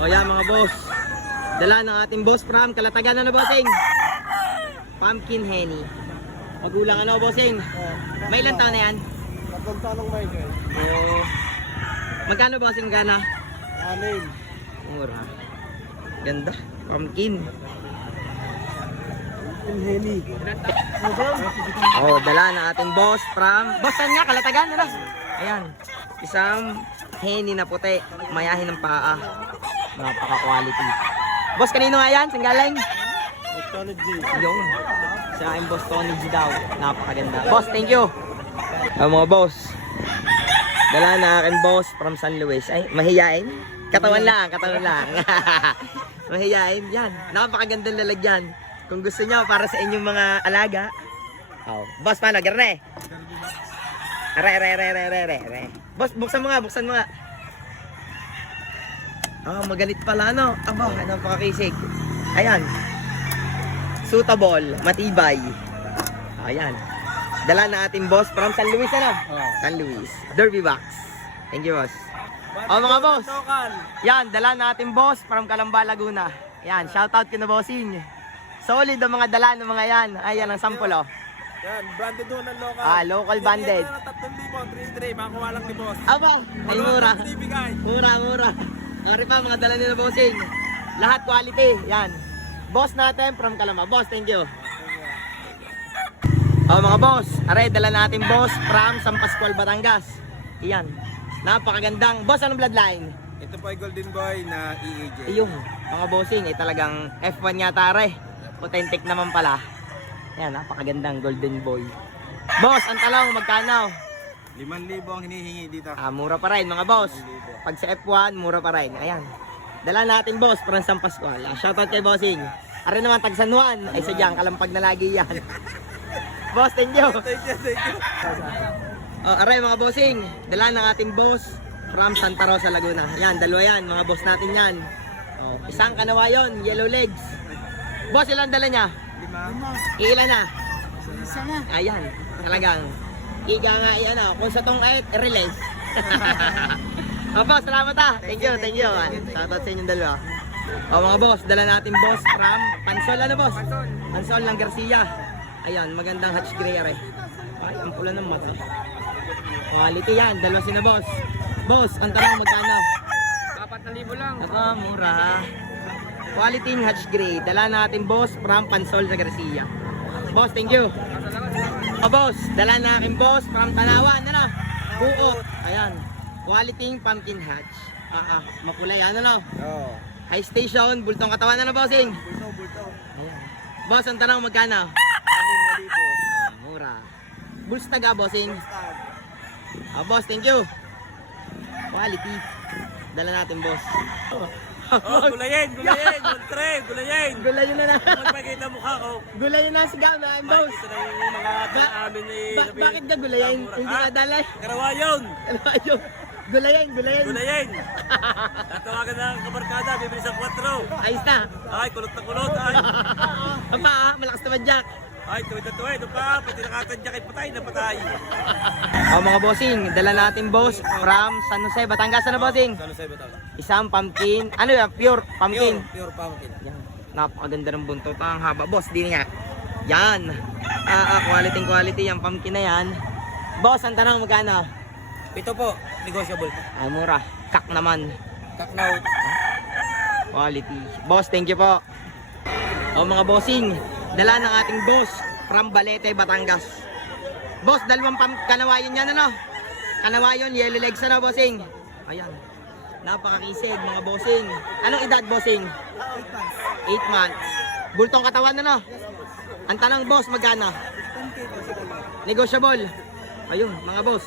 O yan mga boss. Dala ng ating boss from Kalatagan na bossing. Pumpkin Henny. Magulang ano bossing? May ilang taon na yan? Nagpunta ng Michael. Magkano bossing gana? Anim. Mura. Ganda. Pumpkin. Henny. Oh, dala ng ating boss from Boston nga, Kalatagan na. Ayan. Isang Henny na puti. Mayahin ng paa. Napaka-quality. Boss, kanino nga yan? Saan galing? Tony G. Yung. Sa aking boss, Tony G daw. Napakaganda. Boss, thank you. Mga boss. Dala na aking boss from San Luis. Ay, mahiyain. Katawan lang, katawan lang. Mahiyain. Yan. Napakagandang lalagyan. Kung gusto nyo, para sa inyong mga alaga. Oh. Boss, paano? Garne. Are. Boss, buksan mo nga, buksan mo nga. Ah, magalit pala, no? Aba, napakakisig. Ayan. Suitable, matibay. Ayan. Dala na ating boss from San Luis, ano? San Luis. Derby box. Thank you, boss. Oh, mga boss. Yan, dala na ating boss from Calamba, Laguna. Yan, shoutout ko na bossing. Solid ang mga dala ng mga yan. Ayan ang sample, oh. Yan, branded doon ng local. Ah, local banded. 3,000, 3,300, makuha lang ni boss. Aba, ay mura. Bibigay. Mura. Sorry pa, mga dala nila bossing. Lahat quality. Yan. Boss natin from Calamba. Boss, thank you. Oh, mga boss. Are, dala natin boss from San Pascual, Batangas. Iyan. Napakagandang. Boss, anong bloodline? Ito po ay Golden Boy na EAJ. Yung mga bossing, ay talagang F1 yata are. Authentic naman pala. Yan, napakagandang golden boy. Boss, ang talong, magkano? 5,000 ang hinihingi dito. Ah, mura pa rin mga boss. Pag sa F1, mura pa rin. Ayan. Dala natin boss, from San Pascual. Shoutout kay bossing. Are naman, tag San Juan. Ay sadyang, kalampag na lagi yan. Boss, thank you. Thank you. Oh, are mga bossing. Dala ng ating boss from Santa Rosa, Laguna. Yan, dalawa yan. Mga boss natin yan. Oh, isang kanawayon, yellow legs. Boss, ilan dala niya? 5. Ilan na? Isa na. Ayan, talagang iga nga iyan kung sa tong ay release. Opo, salamat Thank you. Shoutout sa inyong dalawa. O mga boss, dala natin boss from Pansol, ano boss? Pansol ng Garcia. Ayan, magandang hatch gray are. Ay, ang pula ng mata. Quality yan, dalawa sina boss. Boss, ang tanong magkano? 4,000 lang. Ako, mura. Quality ng hatch gray. Dala natin boss from Pansol sa Garcia. Boss, thank you. O boss, dala na aking boss from Tanawan, ano? Buot. Ayan. Quality pumpkin hatch. Makulay, ano? Oo. High station, bultong katawan, ano bossing? Bulto. Ayan. Boss, ang tanong magkano? 6,000. Mura. Bulls taga, bossing. Boss, thank you. Quality. Dala natin boss. Gulayin. Montre, gulayin. Gulayin na na. Magpakita mukha ko. Gulayin na sigaw na, boss. Ito na yung mga amin ni... Bakit ka gulayin? Hindi na dalay. Karawayon. Ayun. Gulayin. Gulayin. Tatawagan na ang kabarkada, bibili sa 4. Ayos na. Ay, kulot na kulot. Ay, Papa, malakas naman Jack. ay tuwid na tuwid. Doon pa, pati nakatadya kay patay na patay. Mga bossing, dala natin boss from San Jose, Batangas, ano bossing? Ano sa'yo ba ito? Isang pumpkin, ano yan, pure pumpkin. Pure pumpkin. Yan. Napakaganda ng buntot, ang haba boss, di niya. Yan. Quality yung pumpkin na yan. Boss, ang tanong magkano? Ito po, negotiable. Mura. Kak naman. Kaknaw. Quality. Boss, thank you po. Mga bossing, dala ng ating boss from Balete, Batangas. Boss, dalawang kanawayon yan, ano? Kanawayon, yellow legs, ano, bossing? Ayan. Napakakisig, mga bossing. Anong edad, bossing? 8 months. Bultong katawan, ano? Ang tanong, boss, magkano? Negotiable. Ayun, mga boss.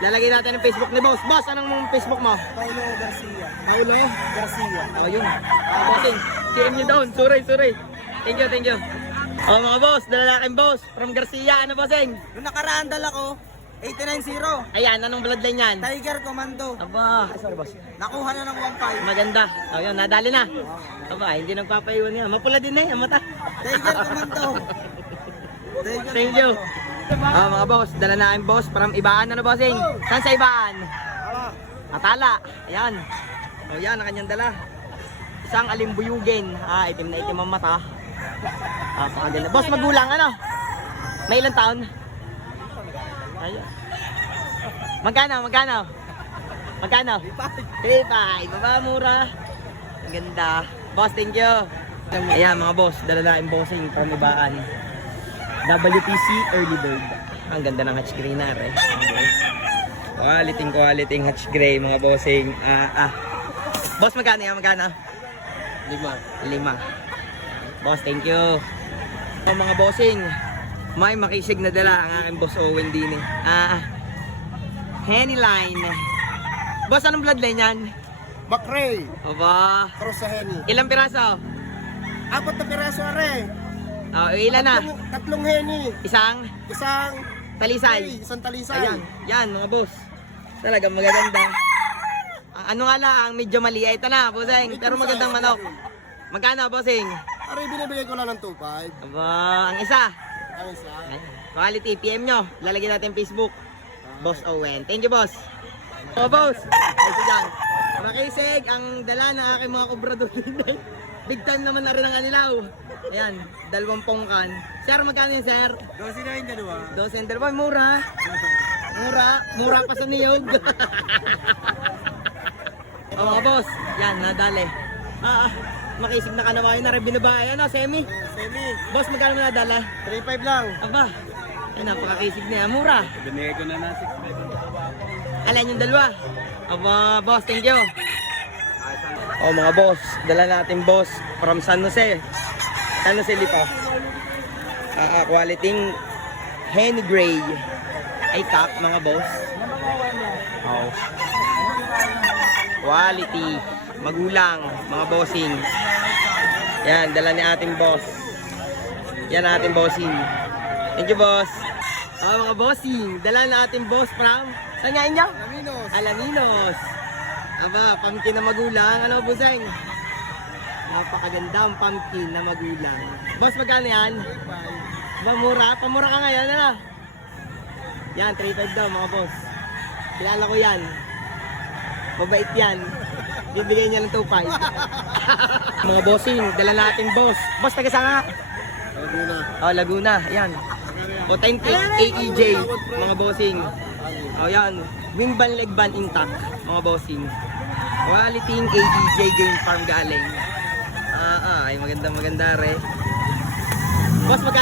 Lalagay natin ang Facebook ni boss. Boss, anong Facebook mo? Paulo Garcia. Paulo Garcia. Ayun. Bossing, CM nyo down. Suray. Thank you. Mga boss, dala na aking boss from Garcia. Ano, bossing? Nung nakaraan dala ko, 890. Ayan, anong bloodline yan? Tiger Commando. Aba, sorry boss. Nakuha na ng 1.5. Maganda. Ayun, nadali na. Aba, hindi nagpapaiwan yan. Mapula din na ang mata. Tiger Commando. Thank you. Mga boss, dala na aking boss from Ibaan. Ano, bossing? Saan sa Ibaan? Atala. Ayan. O yan, ang kanyang dala. Isang alimbuyugin. Itim na itim ang mata. Pakaganda. Boss, magulang ano? May ilang taon? Ayun. Magkano? 3.5. Baba, mura. Ang ganda. Boss, thank you. Ayan mga boss, dala na yung bossing from Ibaan. WTC Early Bird. Ang ganda ng hatch gray na rin. Quality hatch gray mga bossing. Boss, magkano yan? 5. Boss, thank you. Mga bossing, may makisig na dala ang aking boss Owen din eh. Henny line. Boss, anong bloodline yan? Bakray, Aba, cross sa Henny. ilang piraso? 4 na piraso are. Ilan na? Tatlong Henny. Isang Isang talisay. isang talisay. Ayan, yan mga boss. Talagang magaganda. Ang ano nga lang, medyo maliit na, bossing. Pero magandang manok. Magkano, bossing? Are, binibigay ko lang ng 2.5. Aba, ang isa. Ang isa. Quality, PM nyo. Lalagyan natin Facebook. Boss Owen. Thank you, boss. Boss. Ito dyan. Makisig, ang dala na aking mga kubrador. Big time naman na rin ang anilaw. Ayan, 2 pongkan. Sir, magkano yun, sir? 12 na yung dalawa. 12 and dalawa. Mura. Mura pa sa niyog. Mga boss, yan, nadali. Makisig na kanawain na rin binabae. Ano, semi? Semi. Boss, magkano mo nadala? 3.5 lang. Aba, ay napakakisig niya. Mura. Binigay ko na na 6.5. Alin yung dalawa? Aba, boss, thank you. Mga boss, dala natin boss from San Jose. San Jose Lipa. Quality Henny Gray. Ay kak, mga boss. Quality. Magulang, mga bossing. Yan, dala ni ating boss. Yan ating bossing. Thank you, boss. Mga bossing, dala na ating boss from... Saan nga inyo? Alaminos. Aba, pumpkin na magulang. Ano, buseng? Napakaganda ang pumpkin na magulang. Boss, magkano yan? 3.5. Ba, mura? Pamura ka ngayon, ano? Yan, 3.5 daw, mga boss. Kilala ko yan. Mabait yan. Bibigay niya ng 2.5. Mga bossing, dala natin boss. Boss, taga saan nga? Laguna. Laguna. Yan. Authentic AEJ, mga bossing. Yan. Wing ban, leg ban intact, mga bossing. Quality AEJ game farm galing. Ay maganda re. Boss, magkano?